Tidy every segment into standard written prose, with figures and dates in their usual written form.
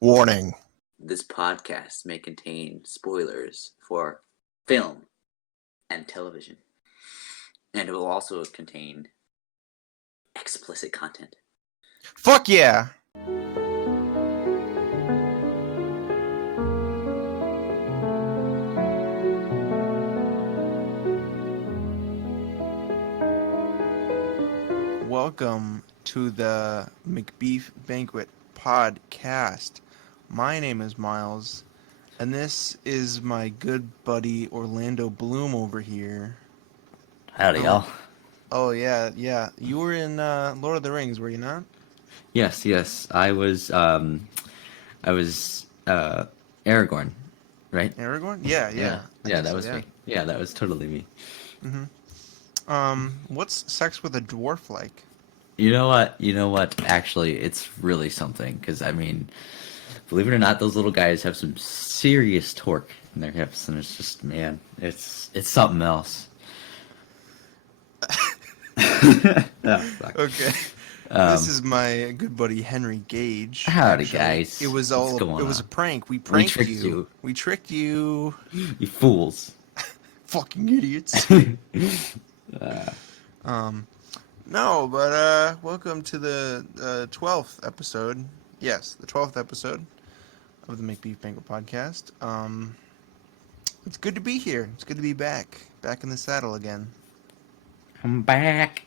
Warning. This podcast may contain spoilers for film and television, and it will also contain explicit content. Fuck yeah! Welcome to the Macbeef-Banquet podcast. My name is Miles, and this is my good buddy Orlando Bloom over here. Howdy, y'all. Oh yeah. You were in Lord of the Rings, were you not? Yes. I was Aragorn, right? Aragorn? Yeah. I think That so, was yeah. me. Yeah, that was totally me. What's sex with a dwarf like? You know what? Actually, it's really something because believe it or not, those little guys have some serious torque in their hips, and it's just, man, it's something else. Oh, fuck. Okay. This is my good buddy Henri Gage. Howdy, actually. guys. It was What's going a on? prank. We pranked tricked you. you. We tricked you. You fools. Fucking idiots. No, but welcome to the 12th episode. Yes, the 12th episode of the Macbeef-Banquet podcast. It's good to be here. It's good to be back in the saddle again. I'm back.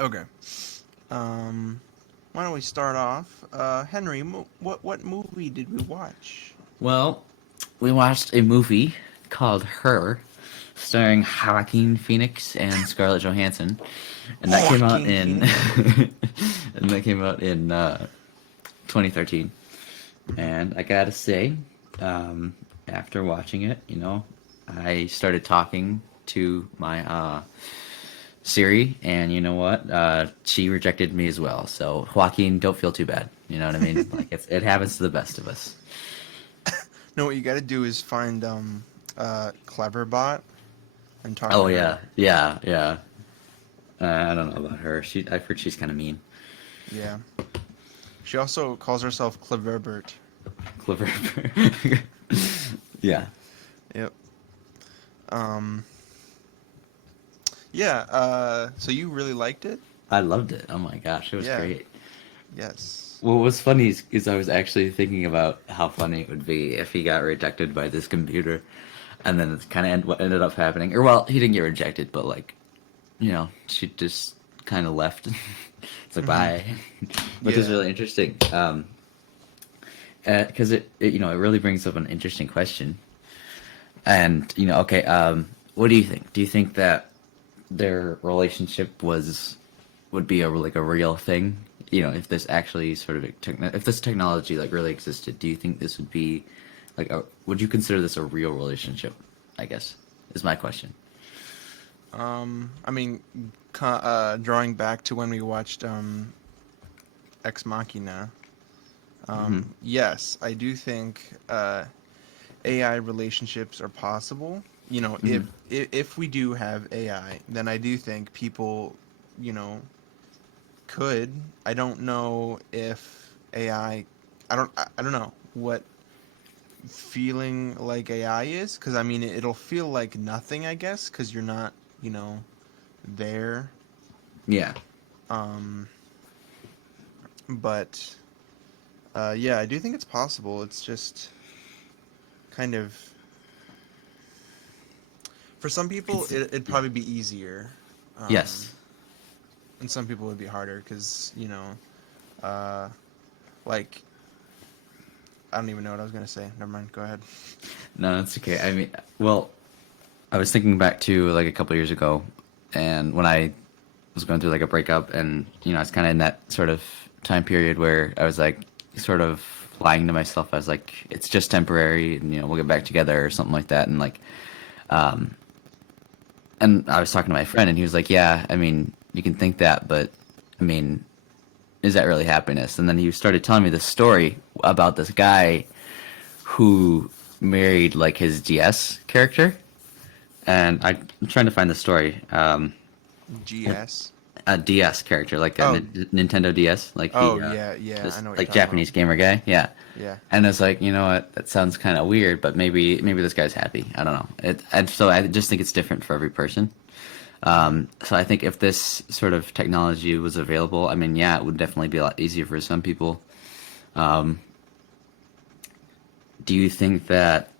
Okay. Why don't we start off? Henry, what movie did we watch? Well, we watched a movie called Her, starring Joaquin Phoenix and Scarlett Johansson, and that came out in and that came out in 2013. And I gotta say, after watching it, I started talking to my Siri, and you know what? She rejected me as well. So Joaquin, don't feel too bad. You know what I mean? Like it happens to the best of us. No, what you got to do is find Cleverbot and talk. Oh to yeah, her. yeah. I don't know about her. I've heard she's kind of mean. Yeah. She also calls herself Cleverbert. Clever. Yeah. Yep. Yeah. So you really liked it? I loved it. Oh my gosh, it was Yeah. great. Yes. What was funny is I was actually thinking about how funny it would be if he got rejected by this computer, and then it's kind of what ended up happening. Or well, he didn't get rejected, but she just kind of left. It's like bye, which is Yeah. really interesting. Because it really brings up an interesting question. And okay, what do you think? Do you think that their relationship would be a real thing? If this actually if this technology like really existed, do you think this would be would you consider this a real relationship? I guess is my question. I mean, drawing back to when we watched Ex Machina. Yes, I do think AI relationships are possible. If we do have AI, then I do think people, could. I don't know if AI. I don't know what feeling like AI is, because I mean it'll feel like nothing, I guess, because you're not, there. Yeah. But yeah, I do think it's possible. It's just kind of for some people it'd probably be easier. Yes. And some people would be harder because like I don't even know what I was gonna say. Never mind. Go ahead. No, it's okay. I was thinking back to like a couple years ago, and when I was going through like a breakup, and I was kind of in that sort of time period where I was like sort of lying to myself. I was like, it's just temporary, and we'll get back together or something like that. And and I was talking to my friend, and he was like, yeah, I mean, you can think that, but I mean, is that really happiness? And then he started telling me this story about this guy who married like his DS character, and I'm trying to find the story. GS. a DS character, like a Oh. Nintendo DS, like he, Oh yeah, I this know what you're like talking Japanese gamer guy, yeah. about. Yeah. And it's like, you know what, that sounds kind of weird, but maybe this guy's happy. I don't know. And so I just think it's different for every person. So I think if this sort of technology was available, I mean, yeah, it would definitely be a lot easier for some people. Do you think that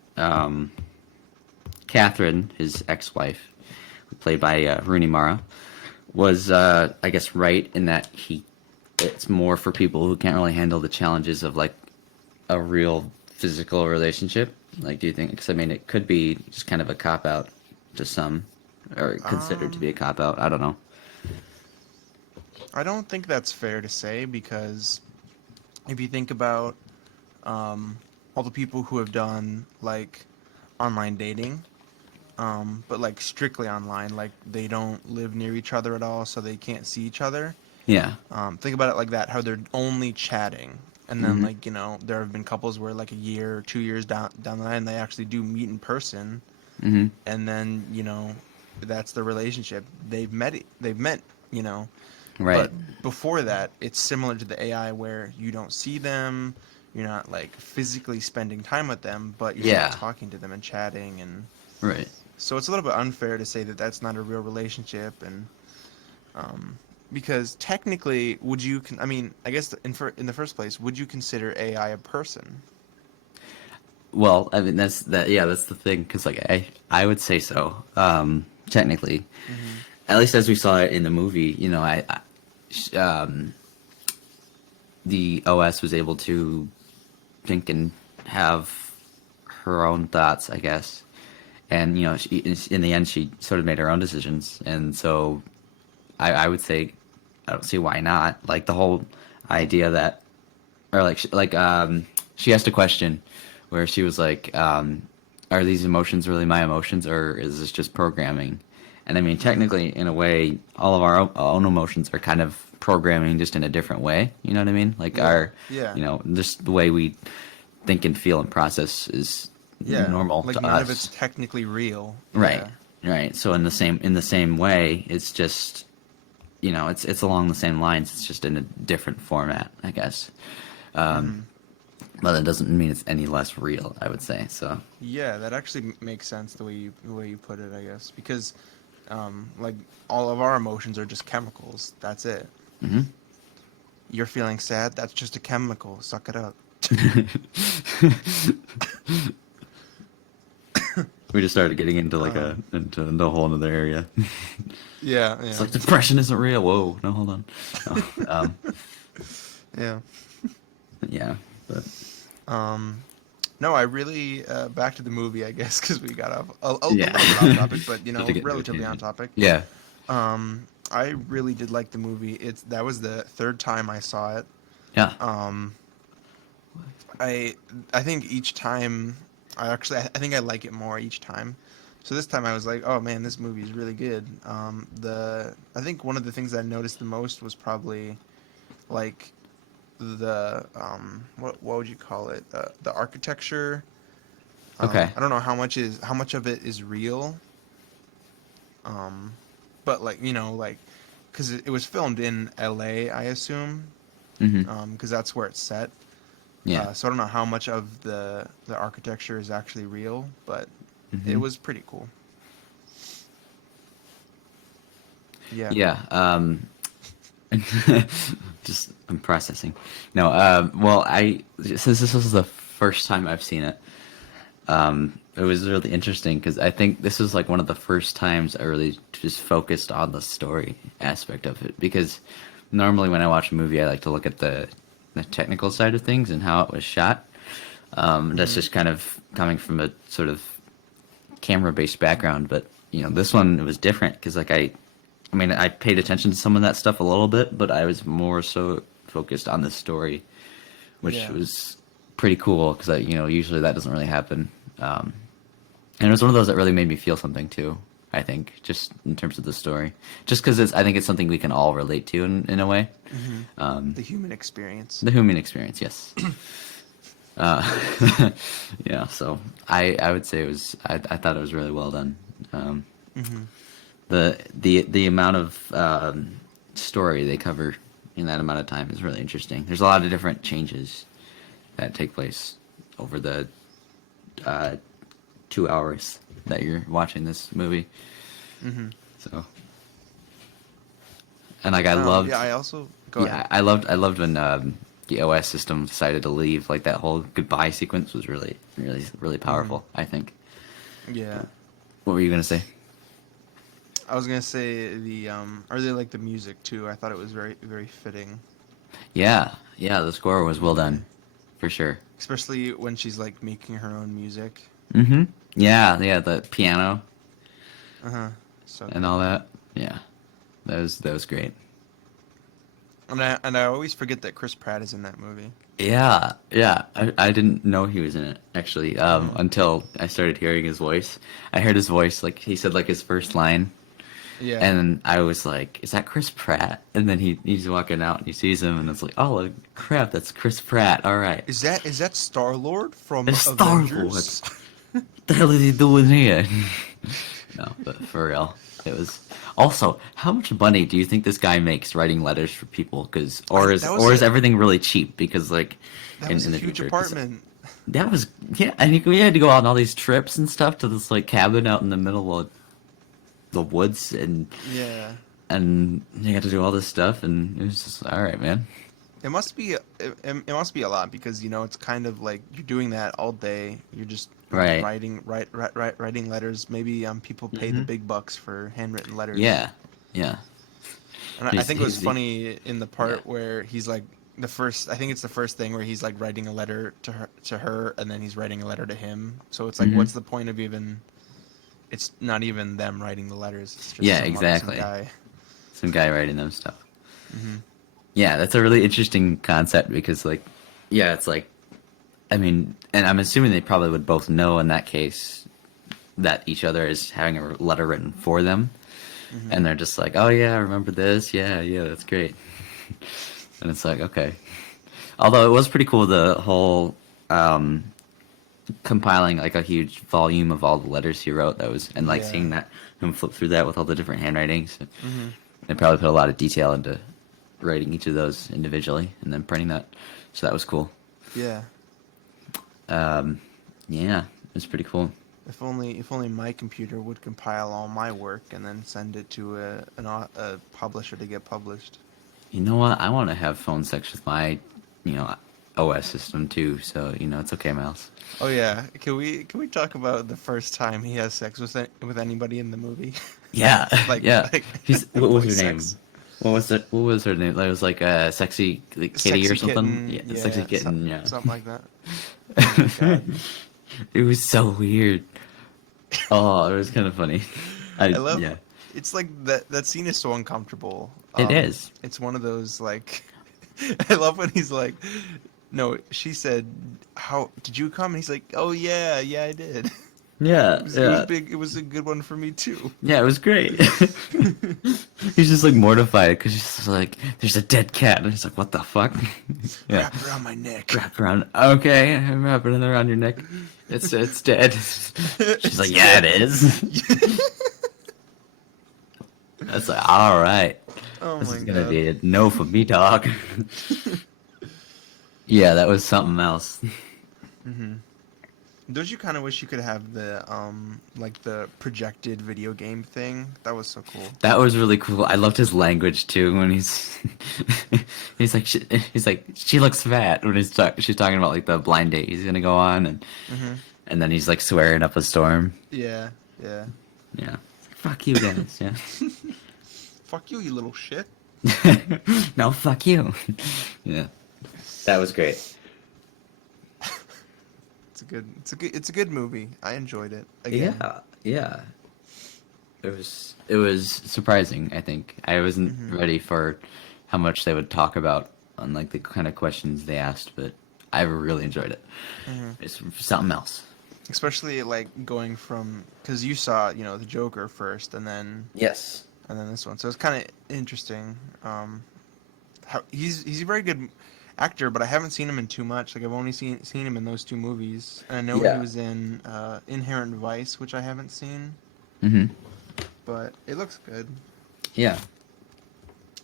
Catherine, his ex-wife, played by Rooney Mara, was, I guess, right in that it's more for people who can't really handle the challenges of like a real physical relationship? Like, do you think? Because I mean, it could be just kind of a cop out to some, or considered to be a cop out. I don't know. I don't think that's fair to say because if you think about all the people who have done like online dating, but like strictly online, like they don't live near each other at all, so they can't see each other. Yeah. Think about it like that, how they're only chatting. And then, Hmm. like, there have been couples where, like, a year or 2 years down the line, they actually do meet in person. Hmm. And then, that's the relationship. They've met, you know. Right. But before that, it's similar to the AI where you don't see them, you're not, like, physically spending time with them, but you're Yeah. talking to them and chatting. And Right. so it's a little bit unfair to say that that's not a real relationship. And because technically, I mean, I guess in the first place, would you consider AI a person? Well, I mean that's the thing, because like I would say so. Technically, Mm-hmm. at least as we saw it in the movie, the OS was able to think and have her own thoughts, I guess. And in the end, she sort of made her own decisions, and so I would say I don't see why not. Like the whole idea that, or she asked a question where she was like, "Are these emotions really my emotions, or is this just programming?" And I mean, technically, in a way, all of our own emotions are kind of programming, just in a different way. You know what I mean? Like Yeah. just the way we think and feel and process is Yeah. normal Like to none us. of it's technically real. Right. Yeah. Right. So in the same way, it's just it's along the same lines. It's just in a different format, I guess. Mm-hmm. But that doesn't mean it's any less real, I would say. So Yeah, that actually makes sense the way you put it, I guess, because like all of our emotions are just chemicals. That's it. hmm You're feeling sad. That's just a chemical. Suck it up. we just started getting into like Um, into the whole other area. yeah. It's Yeah. like depression isn't real. Whoa, no, hold on. No, Yeah. yeah, but Um, no, I really back to the movie, I guess, because we got off a yeah, little bit off topic, but Just to get into a relatively on tangent. topic. Yeah, I really did like the movie. That was the third time I saw it. yeah, Um, I I think each time I think I like it more each time. So this time I was like, oh man, this movie is really good. I think one of the things I noticed the most was probably like the what would you call it? The architecture. okay, I don't know how much of it is real. Um, but like like because it was filmed in L.A. I assume hmm because that's where it's set. yeah, So I don't know how much of the architecture is actually real, but it hmm was pretty cool. Yeah. yeah. Just I'm processing. No, well, since this was the first time I've seen it, it was really interesting because I think this was like one of the first times I really just focused on the story aspect of it. Because normally when I watch a movie, I like to look at the technical side of things and how it was shot. That's Hmm. just kind of coming from a sort of camera-based background, but this one, it was different because I mean, I paid attention to some of that stuff a little bit, but I was more so focused on the story, which Yeah. was pretty cool because usually that doesn't really happen. And it was one of those that really made me feel something too. I think just in terms of the story, just because I think it's something we can all relate to in a way. The human experience. The human experience, yes. Uh, yeah, so I would say I thought it was really well done. Hmm. The amount of story they cover in that amount of time is really interesting. There's a lot of different changes that take place over the 2 hours that you're watching this movie. Mm-hmm. So, and like I loved, yeah, I also go ahead. I loved when the OS system decided to leave. Like that whole goodbye sequence was really, really, really powerful. I think. Yeah. What were you gonna say? I was gonna say I really like the music too. I thought it was very, very fitting. Yeah, the score was well done, for sure. Especially when she's like making her own music. Mm-hmm. Yeah, the piano So and all that. Yeah, that was great. And I always forget that Chris Pratt is in that movie. Yeah. I didn't know he was in it actually until I started hearing his voice. I heard his voice, like he said like his first line. Yeah. And I was like, is that Chris Pratt? And then he's walking out and he sees him and it's like, oh crap, that's Chris Pratt. All right. Is that Star-Lord from It's Star-Lord. Avengers? What the hell is he doing here? No, but for real, it was. Also, how much money do you think this guy makes writing letters for people? Is everything really cheap? Because like, That was a huge apartment. That was and we had to go out on all these trips and stuff to this like cabin out in the middle of the woods and you had to do all this stuff and it was just all right, man. It must be a lot because it's kind of like you're doing that all day. You're just writing letters. Maybe people pay the big bucks for handwritten letters. Yeah. And I think it was funny in the part where he's like I think it's the first thing where he's like writing a letter to her and then he's writing a letter to him. So it's like what's the point of even? It's not even them writing the letters. It's just exactly. Some guy writing them stuff. Mm-hmm. Yeah, that's a really interesting concept because, like, it's like, I mean, and I'm assuming they probably would both know in that case that each other is having a letter written for them, and they're just like, oh yeah, I remember this, yeah, that's great, and it's like, okay. Although it was pretty cool, the whole compiling like a huge volume of all the letters he wrote. That was and like seeing that him flip through that with all the different handwritings. They probably put a lot of detail into writing each of those individually and then printing that, so that was cool. Yeah, it was pretty cool. If only my computer would compile all my work and then send it to a publisher to get published. You know what? I want to have phone sex with my, OS system too. So it's okay, Miles. Oh yeah, can we talk about the first time he has sex with anybody in the movie? Yeah, what was her name? Sex. What was her name? It was like a sexy kitty or something. Kitten, Sexy kitten. Something like that. Oh my God. It was so weird. Oh, it was kind of funny. I love. Yeah. It's like that scene is so uncomfortable. It is. It's one of those like. I love when he's like, no, she said, "How did you come?" And he's like, "Oh yeah, I did." Yeah, it was big. It was a good one for me too. Yeah, it was great. He's just like mortified because she's just like, "There's a dead cat," and he's like, "What the fuck?" Wrap it around my neck. Wrap around. Okay, I'm wrapping it around your neck. It's dead. She's like, "Yeah, it is." That's like, all right. Oh this my is God. gonna be a no for me, dog. Yeah, that was something else. Don't you kind of wish you could have the like the projected video game thing? That was so cool. That was really cool. I loved his language too when he's like she looks fat when she's talking about like the blind date he's gonna go on and then he's like swearing up a storm. Yeah. Fuck you guys. Yeah. Fuck you, you little shit. No, fuck you. Yeah, that was great. It's a good movie. I enjoyed it. Again. Yeah. It was surprising. I think I wasn't ready for how much they would talk about on like the kind of questions they asked, but I really enjoyed it. It's something else. Especially like going from because you saw the Joker first and then Yes. And then this one, so it's kind of interesting. How he's a very good actor, but I haven't seen him in too much. Like I've only seen him in those two movies, and I know he was in Inherent Vice, which I haven't seen. But it looks good. Yeah.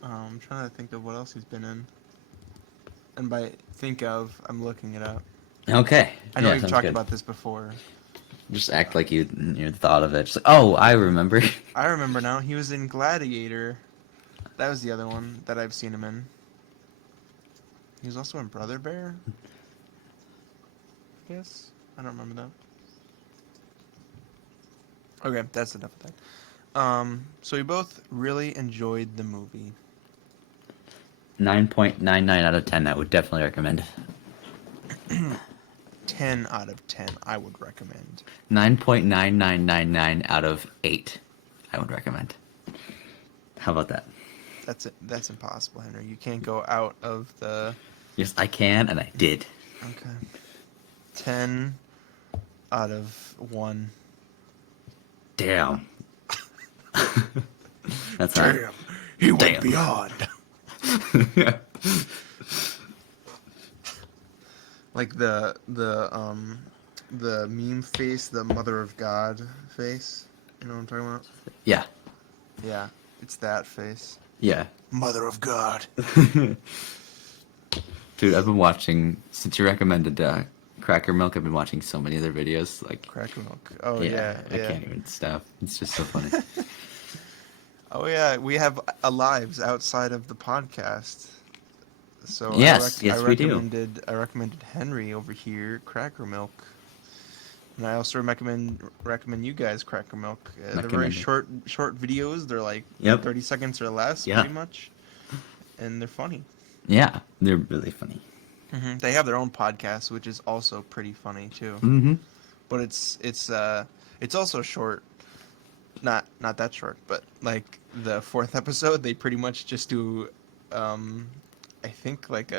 I'm trying to think of what else he's been in. And by think of, I'm looking it up. Okay. I know Yeah, we've sounds talked good. about this before. Just act like you thought of it. Just like, oh, I remember. I remember now. He was in Gladiator. That was the other one that I've seen him in. He was also in Brother Bear. I guess. I don't remember that. Okay, that's enough of that. So we both really enjoyed the movie. 9.99 out of 10. I would definitely recommend. 10 out of 10, I would recommend. 9.9999 out of 8. I would recommend. How about that? That's impossible, Henry. You can't go out of the... Yes, I can, and I did. Okay. 10 out of 1. Damn. That's not... Damn, he went Damn. beyond. Like the meme face, the Mother of God face. You know what I'm talking about? Yeah. Yeah, it's that face. Yeah. Mother of God. Dude, I've been watching, since you recommended Cracker Milk, I've been watching so many other videos. Like, Cracker Milk. Oh, yeah. I can't even stop. It's just so funny. Oh, yeah, we have lives outside of the podcast. So Yes, yes, we do. I recommended Henry over here, Cracker Milk. And I also recommend you guys Cracker Milk. They're very short videos. They're like 30 seconds or less, pretty much. And they're funny. Yeah, they're really funny. Mm-hmm. They have their own podcast, which is also pretty funny too. Mm-hmm. But it's also short. Not that short, but like the 4th episode, they pretty much just do, I think like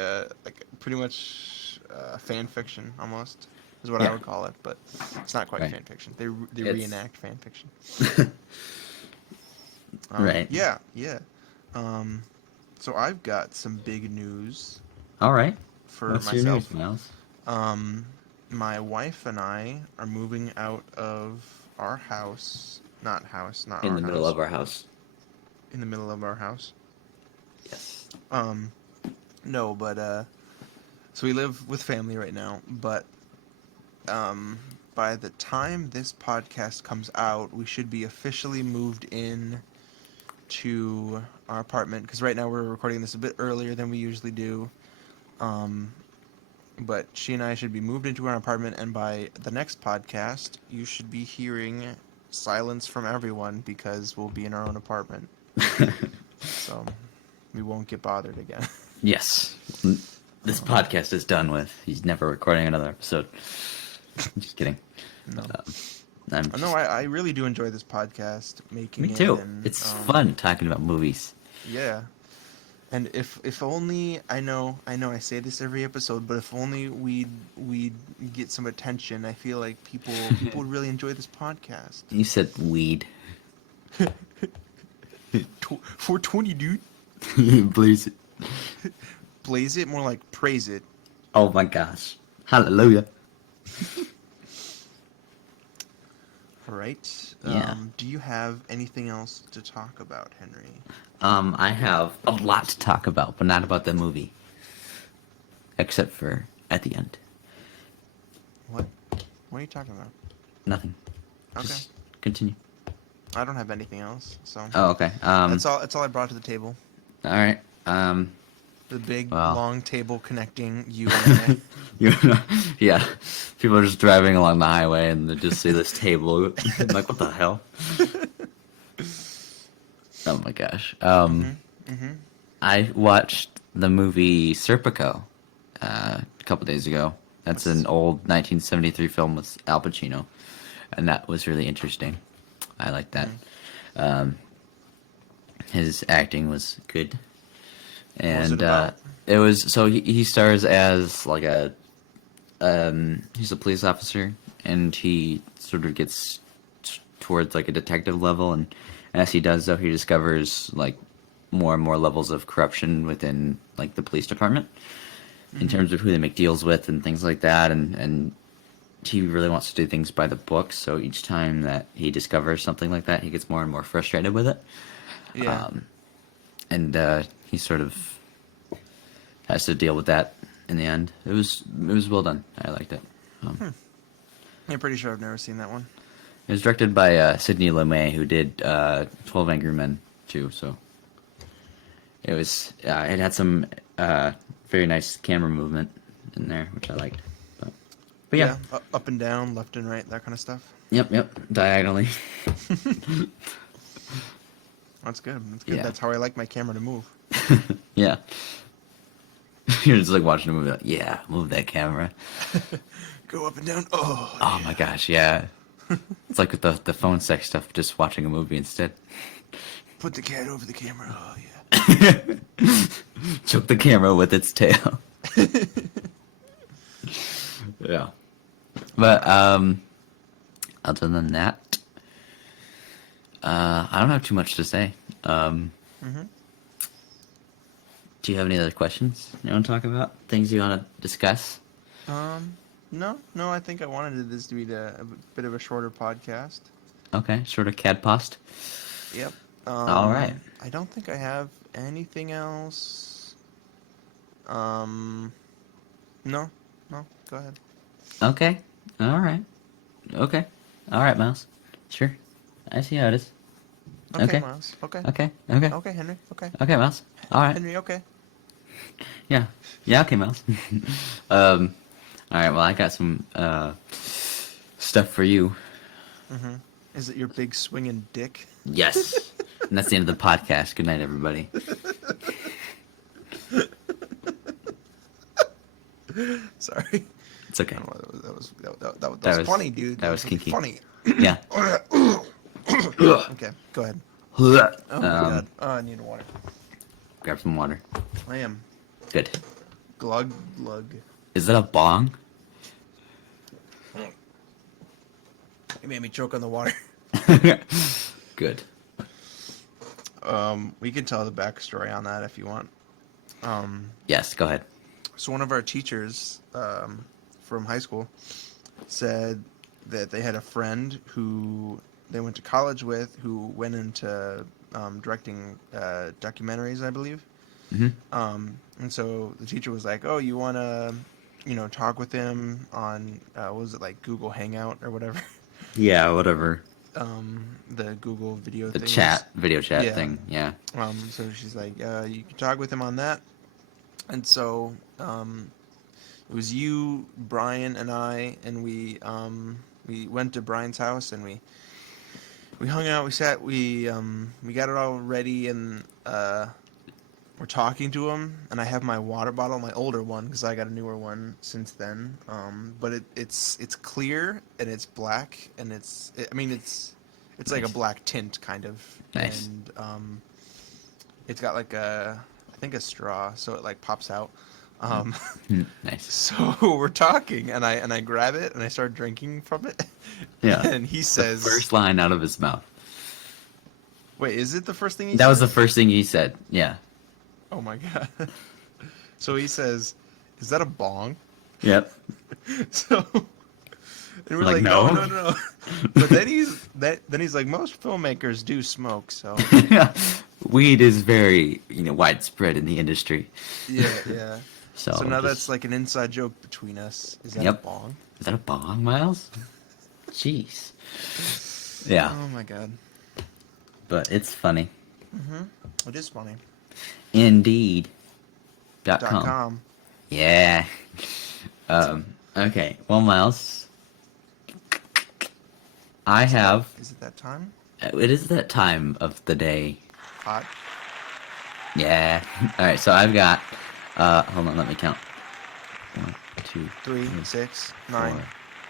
pretty much fan fiction almost is what I would call it, but it's not quite fan fiction. They reenact fan fiction. Right. Yeah. So I've got some big news. All right. For What's myself. Your news, Milz? My wife and I are moving out of our house. Not in our the middle of our house. In the middle of our house. Yes. No, but so we live with family right now, but by the time this podcast comes out, we should be officially moved in to our apartment, because right now we're recording this a bit earlier than we usually do. But she and I should be moved into our apartment, and by the next podcast, you should be hearing silence from everyone because we'll be in our own apartment. So we won't get bothered again. Yes. This podcast is done with. He's never recording another episode. Just kidding. No. But, No, I really do enjoy this podcast. Making me too. it and, it's fun talking about movies. Yeah. And if only I know I say this every episode, but if only we'd get some attention, I feel like people would really enjoy this podcast. You said weed. 420, dude. Blaze it. Blaze it, more like praise it. Oh my gosh. Hallelujah. All right. Yeah. Do you have anything else to talk about, Henry? I have a lot to talk about, but not about the movie. Except for at the end. What? What are you talking about? Nothing. Okay. Just continue. I don't have anything else, so. Oh, okay. That's all I brought to the table. All right. The big long table connecting you and I. Yeah. People are just driving along the highway and they just see this table. I'm like, what the hell? Oh my gosh. I watched the movie Serpico a couple days ago. That's an old 1973 film with Al Pacino, and that was really interesting. I liked that. His acting was good, and it was so he stars as like he's a police officer, and he sort of gets towards like a detective level, and as he does so, he discovers like more and more levels of corruption within like the police department in terms of who they make deals with and things like that, and he really wants to do things by the book, so each time that he discovers something like that, he gets more and more frustrated with it. Yeah. and he sort of has to deal with that in the end. It was well done. I liked it. I'm pretty sure I've never seen that one. It was directed by Sidney Lumet, who did 12 Angry Men too. So it was it had some very nice camera movement in there, which I liked. But yeah. Up and down, left and right, that kind of stuff. Yep, diagonally. That's good. That's good. Yeah. That's how I like my camera to move. Yeah. You're just like watching a movie, like, yeah, move that camera. Go up and down. Oh. Oh my gosh, yeah. It's like with the phone sex stuff, just watching a movie instead. Put the cat over the camera. Oh yeah. Choke the camera with its tail. Yeah. But other than that, I don't have too much to say. Do you have any other questions you want to talk about? Things you want to discuss? No. I think I wanted this to be a bit of a shorter podcast. Okay, sort of cad post. Yep. All right. I don't think I have anything else. No. Go ahead. Okay. All right. Okay. All right, Miles. Sure. I see how it is. Okay. Miles. Okay. Okay. Okay, Henry. Okay. Okay, Miles. All right. Henry. Okay. Yeah. Yeah. Okay, Miles. All right. Well, I got some stuff for you. Is it your big swinging dick? Yes. And that's the end of the podcast. Good night, everybody. Sorry. It's okay. That was funny, dude. That was kinky. Funny. Yeah. Okay, go ahead. Oh my god. Oh, I need water. Grab some water. I am. Good. Glug. Is that a bong? You made me choke on the water. Good. We can tell the backstory on that if you want. Yes, go ahead. So one of our teachers from high school said that they had a friend who they went to college with who went into directing documentaries, I believe. And so the teacher was like, "Oh, you want to, talk with him on what was it, like Google Hangout or whatever?" Yeah, whatever. The Google video The things. video chat Yeah. thing. Yeah. So she's like, "You can talk with him on that." And so it was you, Brian, and I, and we went to Brian's house and we hung out. We sat. We got it all ready, and we're talking to him. And I have my water bottle, my older one, because I got a newer one since then. But it's clear and it's black, and it's like a black tint kind of. Nice. And it's got like I think a straw, so it like pops out. Nice. So we're talking, and I grab it and I start drinking from it. Yeah. And he says, The first line out of his mouth. "Wait, is it the first thing he said?" That was the first thing he said. Yeah. Oh my god. So he says, "Is that a bong?" Yep. So and we're Like, like, no. no. But then he's like, most filmmakers do smoke, so Weed is very, widespread in the industry. yeah. So, So now just- that's like an inside joke between us. Is that Yep. a bong? Is that a bong, Miles? Jeez. Yeah, Oh my god. but it's funny. It is funny. Indeed. Dot .com. com. Yeah. Okay. Well, Miles, I have. Is it that time? It is that time of the day. Hot. Yeah. All right. So I've got. Hold on. Let me count. 1, 2, 3, 6, 9, 4,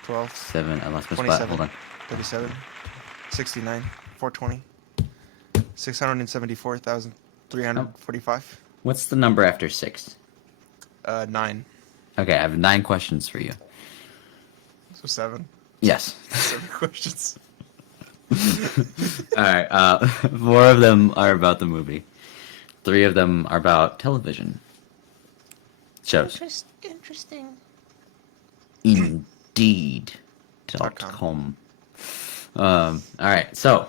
12, 7. I lost my spot. 27, Hold on. 37, 69, 420, 674,345. What's the number after 6? 9. Okay, I have 9 questions for you. So 7. Yes. 7 questions. All right. 4 of them are about the movie. 3 of them are about television shows. Interesting. Indeed.com. All right. So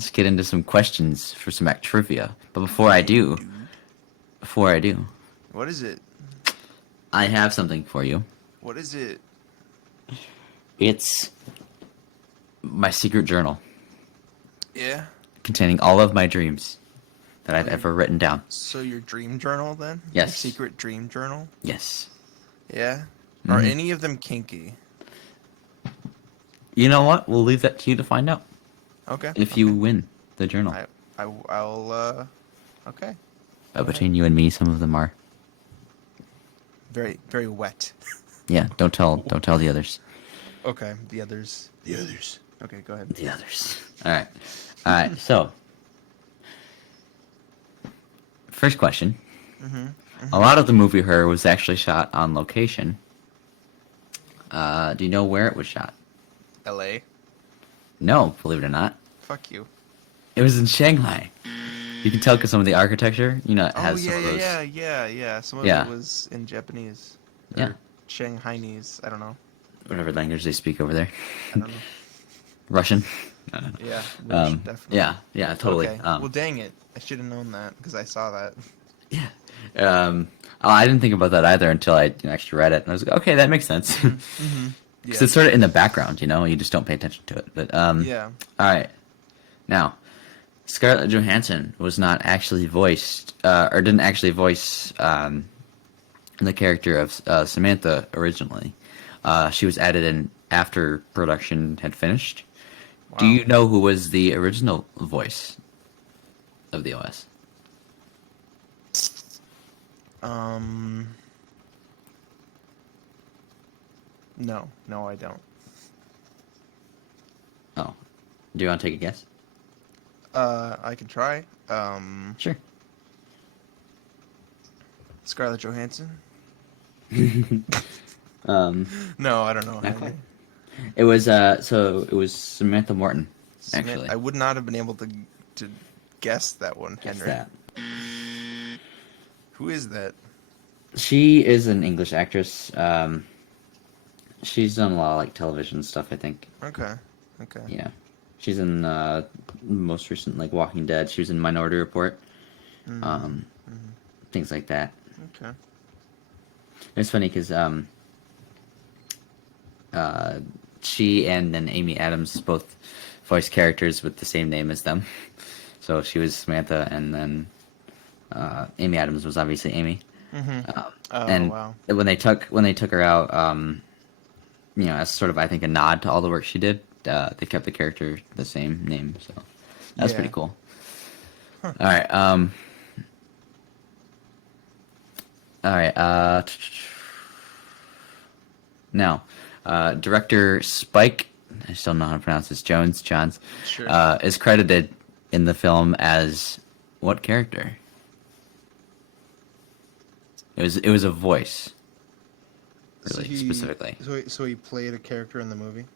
let's get into some questions for some Actrivia. But before I do, What is it? I have something for you. What is it? It's my secret journal Yeah. containing all of my dreams that I've ever written down. So your dream journal then? Yes. Your secret dream journal? Yes. Yeah. Are any of them kinky? You know what? We'll leave that to you to find out. Okay. If you win the journal. I'll okay. But between you and me, some of them are. Very, very wet. Yeah, don't tell the others. Okay, the others. Okay, go ahead. The others. All right. So, first question. A lot of the movie Her was actually shot on location. Do you know where it was shot? L.A. No, believe it or not. Fuck you. It was in Shanghai. You can tell because some of the architecture, it has some of those. Yeah. Some of Yeah. it was in Japanese. Yeah. Or Shanghainese. I don't know. Whatever language they speak over there. I don't know. Russian? I don't know. Yeah. Russian, definitely. Yeah, totally. Okay. Well, dang it. I should have known that because I saw that. Yeah. I didn't think about that either until I actually read it, and I was like, okay, that makes sense. Because it's sort of in the background, you just don't pay attention to it. But Yeah. All right. Now, Scarlett Johansson was not actually voiced, or didn't actually voice the character of Samantha originally. She was added in after production had finished. Wow. Do you know who was the original voice of the OS? No, I don't. Oh. Do you want to take a guess? I can try. Sure. Scarlett Johansson? No, I don't know. Henry. It was it was Samantha Morton, actually. I would not have been able to guess that one, Guess Henry. that. Who is that? She is an English actress. She's done a lot of television stuff, I think. Okay. Yeah. She's in most recent Walking Dead. She was in Minority Report. Things like that. Okay. It's funny because she and then Amy Adams both voice characters with the same name as them. So she was Samantha, and then Amy Adams was obviously Amy. And wow. when they took her out, as sort of I think a nod to all the work she did, they kept the character the same name. So that's pretty cool. Huh. All right. All right. Now, director Spike, I still don't know how to pronounce this, Johns, Sure. is credited in the film as what character? It was a voice. Really, specifically. So he played a character in the movie?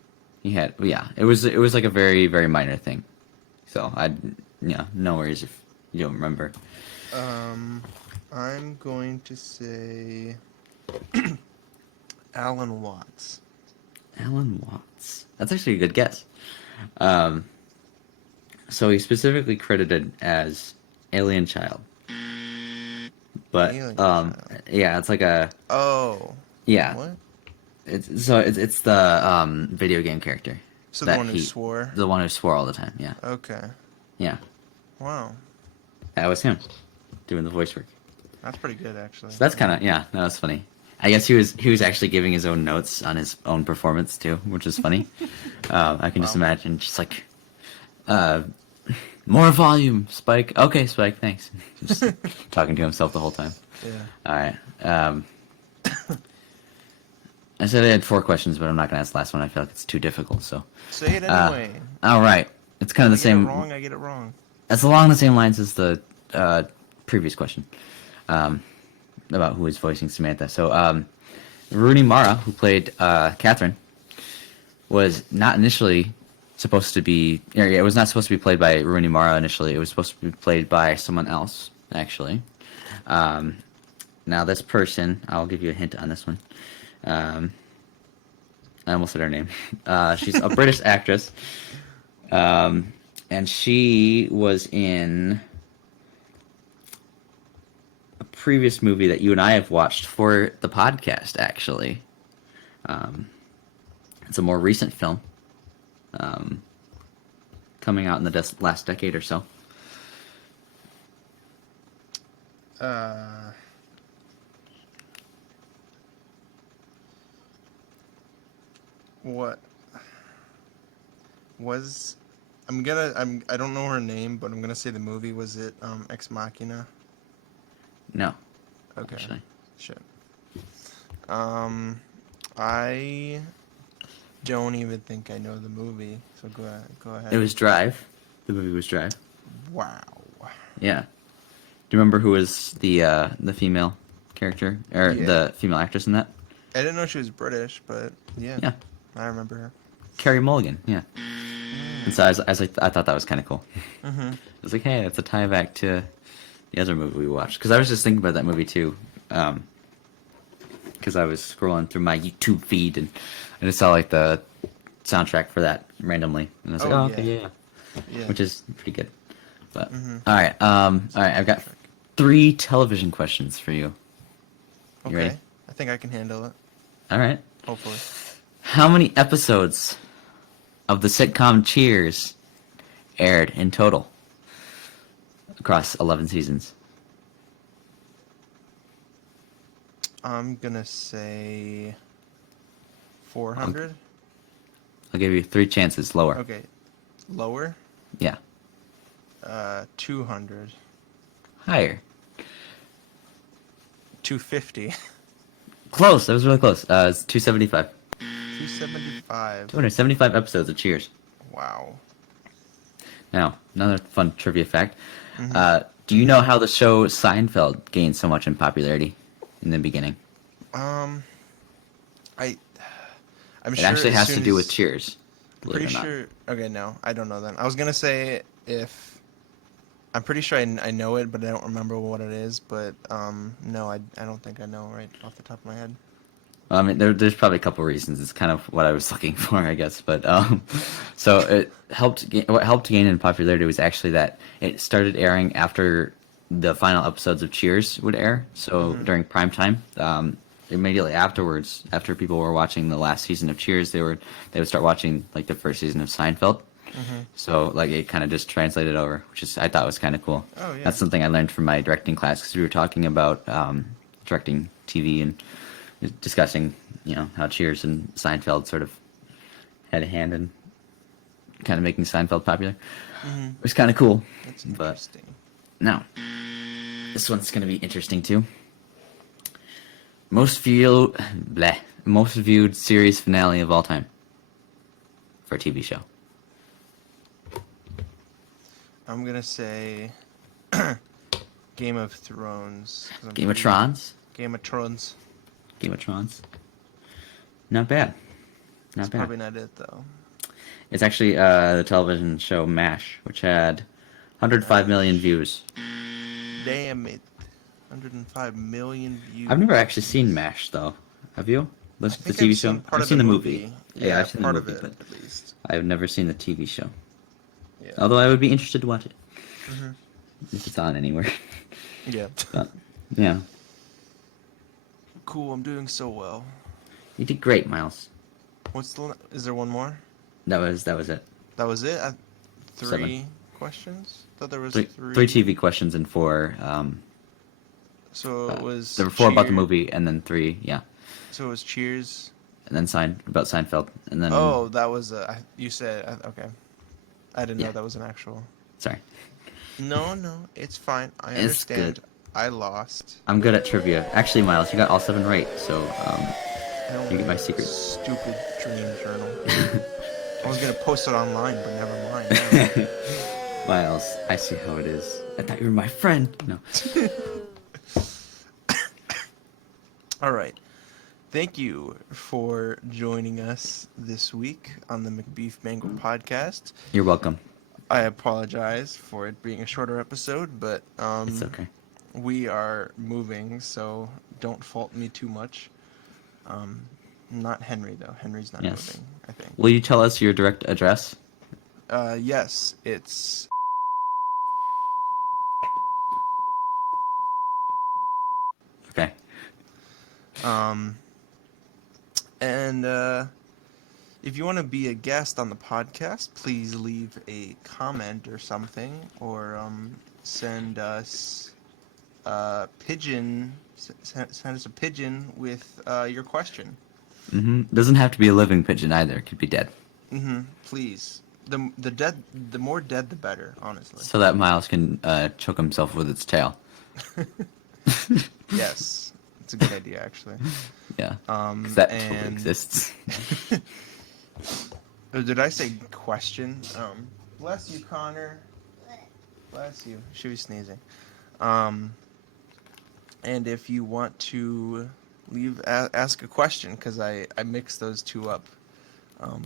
He had, yeah. It was a very, very minor thing. So no worries if you don't remember. I'm going to say Alan Watts. Alan Watts. That's actually a good guess. So he's specifically credited as Alien Child. But Alien Child. Yeah, it's like a yeah. What? It's the video game character. So the one who swore? The one who swore all the time, yeah. Okay. Yeah. Wow. That was him doing the voice work. That's pretty good, actually. So that's kind of, yeah, that was funny. I guess he was actually giving his own notes on his own performance too, which is funny. I can just imagine just more volume, Spike. Okay, Spike, thanks. Just talking to himself the whole time. Yeah. All right. I said I had 4 questions, but I'm not going to ask the last one. I feel like it's too difficult. So say it anyway. All right. It's kind of the same. I get it wrong. It's along the same lines as the previous question about who is voicing Samantha. So Rooney Mara, who played Catherine, was not initially supposed to be. It was not supposed to be played by Rooney Mara initially. It was supposed to be played by someone else, actually. Now this person, I'll give you a hint on this one. I almost said her name. She's a British actress, and And she was in a previous movie that you and I have watched for the podcast, actually. It's a more recent film, coming out in the last decade or so. What was I don't know her name, but I'm gonna say the movie. Was it Ex Machina? No. Okay. Actually. Shit. I don't even think I know the movie, so go ahead. It was Drive. The movie was Drive. Wow. Yeah. Do you remember who was the female character or Yeah. the female actress in that? I didn't know she was British, but yeah. Yeah. I remember her. Carey Mulligan. Yeah. And so I thought that was kind of cool. Mm-hmm. I was like, hey, it's a tie back to the other movie we watched. Because I was just thinking about that movie too. Because I was scrolling through my YouTube feed and I just saw like the soundtrack for that randomly, and I was like, Oh, oh, okay, yeah, which is pretty good. But all right, I've got 3 television questions for you. You Okay. ready? I think I can handle it. All right. Hopefully. How many episodes of the sitcom Cheers aired in total across 11 seasons? I'm gonna say 400. I'll give you 3 chances lower. Okay. Lower. Yeah. 200. Higher. 250. Close. That was really close. It's 275. 275. 275 episodes of Cheers. Wow. Now, another fun trivia fact. Do you know how the show Seinfeld gained so much in popularity in the beginning? I'm It sure actually as has soon to do with as- Cheers. Believe Pretty it or not. sure. Okay, no, I don't know then. I was gonna say if. I'm pretty sure I know it, but I don't remember what it is. But no, I don't think I know right off the top of my head. I mean, there's probably a couple reasons. It's kind of what I was looking for, I guess. But so what helped gain in popularity was actually that it started airing after the final episodes of Cheers would air. So during prime time, immediately afterwards, after people were watching the last season of Cheers, they would start watching like the first season of Seinfeld. So like it kind of just translated over, which I thought was kind of cool. Oh, yeah. That's something I learned from my directing class because we were talking about directing TV and discussing, how Cheers and Seinfeld sort of had a hand in kind of making Seinfeld popular. It was kind of cool. That's But interesting. now, this one's going to be interesting too. Most viewed series finale of all time for a TV show. I'm gonna say Game of Thrones. 'Cause I'm Game of pretty- Thrones. Game of Thrones. Game of Thrones. Not bad. Not That's bad. probably not it though. It's actually the television show MASH, which had 105 million views. Damn it. 105 million views. I've never actually seen MASH though. Have you? I The think TV I've show. seen part I've of seen the the movie. Yeah, I've seen part the of movie, it but at least. I've never seen the TV show. Yeah. Although I would be interested to watch it if it's on anywhere. Yeah. But yeah, Cool. I'm doing so well. you did great, Miles. Is there one more? That was it. That was it. 3 7. questions. Thought there was 3 3. TV questions and 4. So it was. There were 4 about the Cheer- movie, and then 3, yeah, So it was Cheers. and then about Seinfeld, and then Oh, that was you said okay. I didn't Yeah. know that was an actual. sorry. No, it's fine. I It's understand. good. I lost. I'm good at trivia. Actually, Miles, you got all 7 right, so No, You get my secret. Stupid dream journal. I was gonna post it online, but never mind. Now. Miles, I see how it is. I thought you were my friend. No. All right. Thank you for joining us this week on the Macbeef-Banquet podcast. You're welcome. I apologize for it being a shorter episode, but It's okay. we are moving, so don't fault me too much. Not Henri though. Henri's not Yes. moving, I think. Will you tell us your direct address? Yes, it's Okay. um, and if you want to be a guest on the podcast, please leave a comment or something, or send us send us a pigeon with your question. Doesn't have to be a living pigeon either. It could be dead. Please. The more dead, the better. Honestly. So that Miles can choke himself with its tail. Yes, it's a good idea actually. Yeah. Because that totally And exists. oh, did I say question? Bless you, Connor. Bless you. She was sneezing. And if you want to ask a question, because I mixed those two up.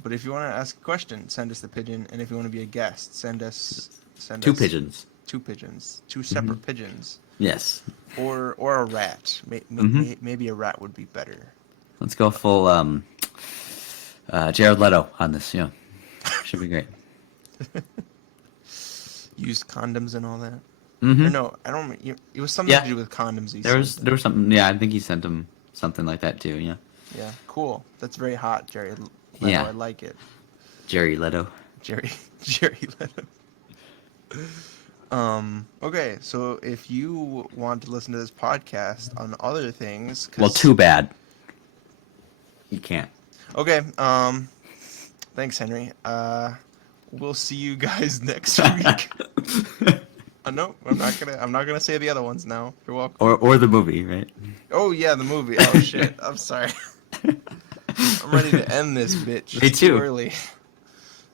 But if you want to ask a question, send us the pigeon, and if you want to be a guest, send us Two pigeons. two pigeons, two separate pigeons, Yes. or a rat. Maybe a rat would be better. Let's go full Jared Leto on this. Yeah. Should be great. Used condoms and all that. Mm-hmm. Or no, I don't. It was something Yeah. to do with condoms. There was something. Yeah, I think he sent him something like that too. Yeah. Yeah, cool. That's very hot, Jerry Leto. Yeah. I like it. Jerry Leto. Jerry Leto. Okay, so if you want to listen to this podcast on other things, Well, too bad. You can't. Okay, thanks, Henry. We'll see you guys next week. No, I'm not gonna say the other ones now. You're welcome. Or the movie, right? Oh yeah, the movie. Oh shit. I'm sorry. I'm ready to end this bitch. Me It's too. early.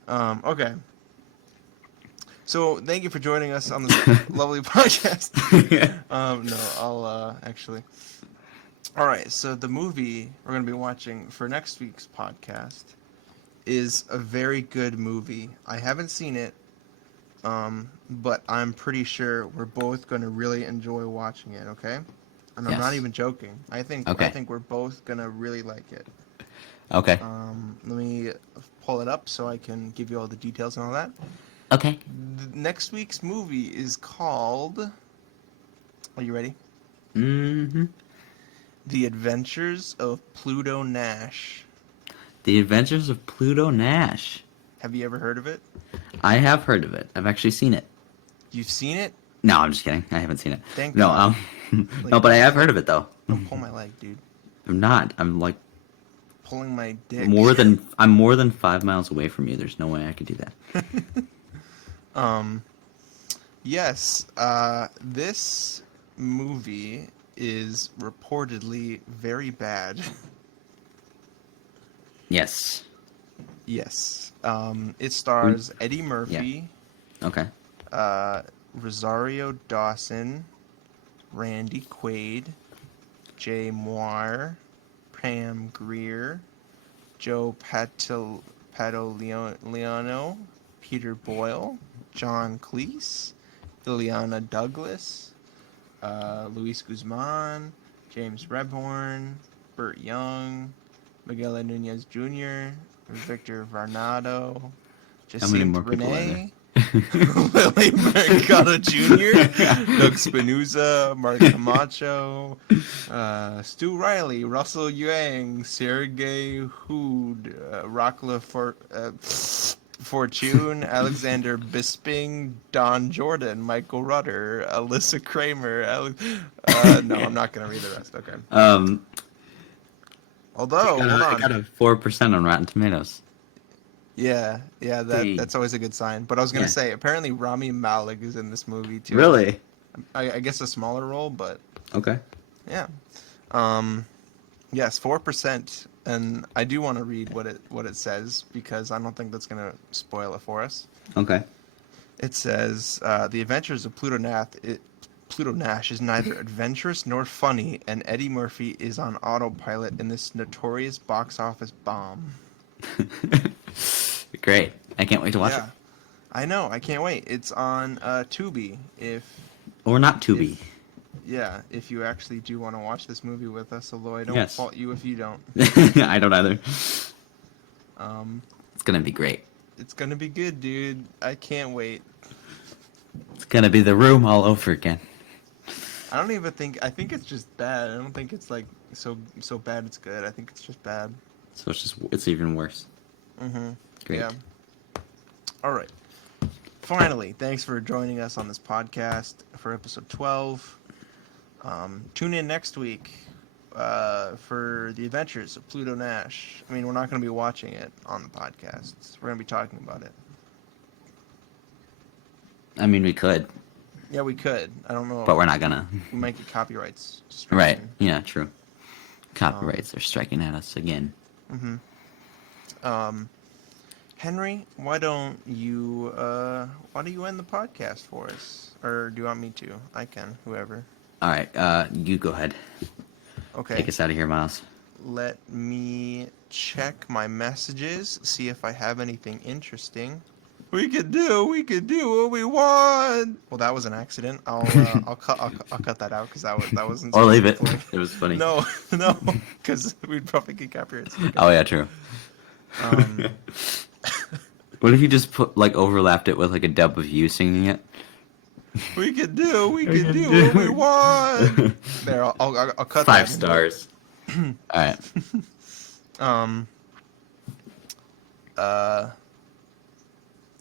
Okay. So thank you for joining us on this lovely podcast. No, I'll actually. All right. So the movie we're gonna be watching for next week's podcast is a very good movie. I haven't seen it, but I'm pretty sure we're both gonna really enjoy watching it. Okay. And I'm not Yes. even joking. I think we're both gonna really like it. Okay. Let me pull it up so I can give you all the details and all that. Okay. Next week's movie is called. Are you ready? Mm-hmm. The Adventures of Pluto Nash. The Adventures of Pluto Nash. Have you ever heard of it? I have heard of it. I've actually seen it. You've seen it? No, I'm just kidding. I haven't seen it. Thank no, God. no, but I have heard of it though. Don't pull my leg, dude. I'm not. I'm like Pulling my dick. I'm more than 5 miles away from you. There's no way I could do that. Yes. This movie is reportedly very bad. Yes. Yes. It stars Eddie Murphy, Okay. Rosario Dawson, Randy Quaid, Jay Moir, Pam Grier, Joe Pantoliano, Peter Boyle, John Cleese, Ileana Douglas, Luis Guzman, James Rebhorn, Burt Young, Miguel Nunez Jr., Victor Varnado, How many more Jacinth people are there? Renee, Lily Mercado Jr., Doug Spinuzza, Mark Camacho, Stu Riley, Russell Yang, Sergey Hood, Rockla Fortune, Alexander Bisping, Don Jordan, Michael Rudder, Alyssa Kramer. No, I'm not going to read the rest. Okay. Although, hold I on. got a 4% on Rotten Tomatoes. Yeah, that's always a good sign. But I was gonna say, apparently Rami Malek is in this movie too. Really? I guess a smaller role, but Okay. yeah. Yes, 4%, and I do want to read what it says because I don't think that's gonna spoil it for us. Okay. It says, "The Adventures of Pluto Nash is neither adventurous nor funny, and Eddie Murphy is on autopilot in this notorious box office bomb." Great. I can't wait to watch it. I know. I can't wait. It's on Tubi. Or not Tubi. If you actually do want to watch this movie with us, although I don't fault you if you don't. I don't either. It's gonna be great. It's gonna be good, dude. I can't wait. It's gonna be The Room all over again. I don't even think. I think it's just bad. I don't think it's like so bad. It's good. I think it's just bad. So it's even worse. Mm-hmm. Great. Yeah. All right. Finally, thanks for joining us on this podcast for episode 12. Tune in next week for the adventures of Pluto Nash. I mean, we're not going to be watching it on the podcast. We're going to be talking about it. I mean, we could, Yeah, we could. I don't know. but we're not gonna. We might get copyrights. Right. Yeah, true. Copyrights are striking at us again. Mm-hmm. Henry, why don't you end the podcast for us? Or do you want me to? I can, whoever. All right, you go ahead. Okay. Take us out of here, Miles. Let me check my messages, see if I have anything interesting. We could do what we want. Well, that was an accident. I'll cut that out because that wasn't. Or leave it. Funny. It was funny. No, because we'd probably get copyrights. Oh yeah, true. What if you just overlapped it with like a dub of you singing it? We could do what we want. There, I'll cut 5 that. stars. All right.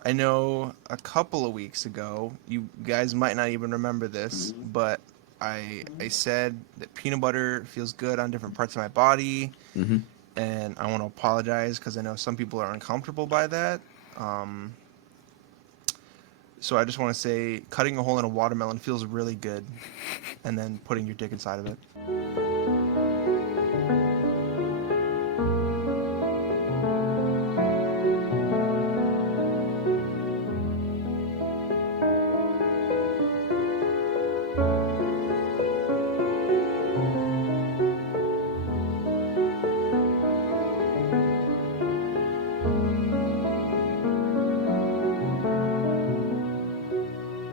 I know a couple of weeks ago, you guys might not even remember this, but I said that peanut butter feels good on different parts of my body, and I want to apologize because I know some people are uncomfortable by that. So I just want to say cutting a hole in a watermelon feels really good, and then putting your dick inside of it.